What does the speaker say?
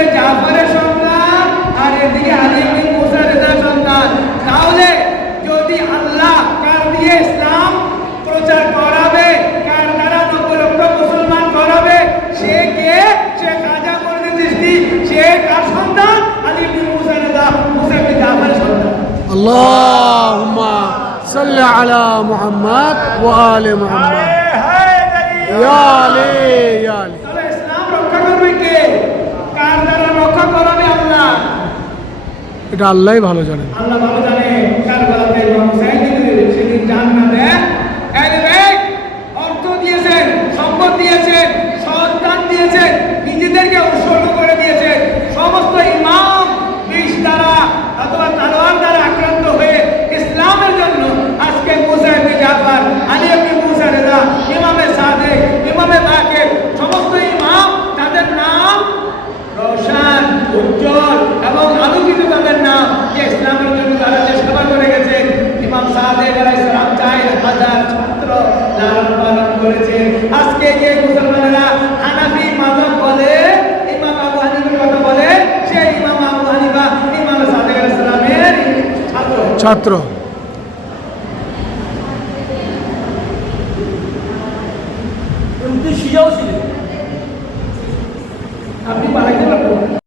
ইবনে জাফরের সন্তান আর এদিকে আলী ইবনে মুসা রেজার সন্তান। তাহলে যদি আল্লাহ কার দিয়ে ইসলাম প্রচার করাবে, কার দ্বারা 90 লক্ষ মুসলমান করাবে, সে কে? সে খাজা মঈনুদ্দিন চিশতি। সে কার সন্তান? আলী ইবনে মুসা রেজা, মুসা ইবনে জাফরের সন্তান। আল্লাহুম্মা সাল্লি আলা মুহাম্মদ ওয়া আলি মুহাম্মদ। ইয়া আলী ইয়া আলী। তাহলে ইসলাম রক্ষা করবে কে? কার দ্বারা রক্ষা করাবে? আল্লাহ। এটা আল্লাহই ভালো জানেন। আল্লাহ ভালো জানে। কারবালাতে ইমাম হুসাইন সেদিন জান না দেন, অর্থ দিয়েছেন, সম্পদ দিয়েছেন, সন্তান দিয়েছেন, নিজেদেরকে উৎসর্গ করে দিয়েছেন। সমস্ত ইমাম বিষ দ্বারা অথবা তালোয়ার দ্বারা আক্রান্ত হয়ে ইসলামের জন্য আজকে মুসা ইবনে জাফর, আলী ইবনে মুসা রেজা, ইমামে সাদেক, ইমামে বাকের, সমস্ত ইমাম, তাদের নাম রওশন, উজ্জ্বল এবং আলোকিত তাদের নাম, যে ইসলামের জন্য তারা যে সেবা করে গেছেন। ইমাম সাদেক আলাইহিস সালাম 4000 ছাত্র লালন পালন করেছে। আজকে যে মুসলমানেরা হানাফি মাযহাব বলে, ইমাম আবু হানিফার কথা বলে, সেই ইমাম আবু হানিফা ইমাম সাদেক আলাইহিস সালামের ছাত্র। উনি শিয়াও ছিলেন।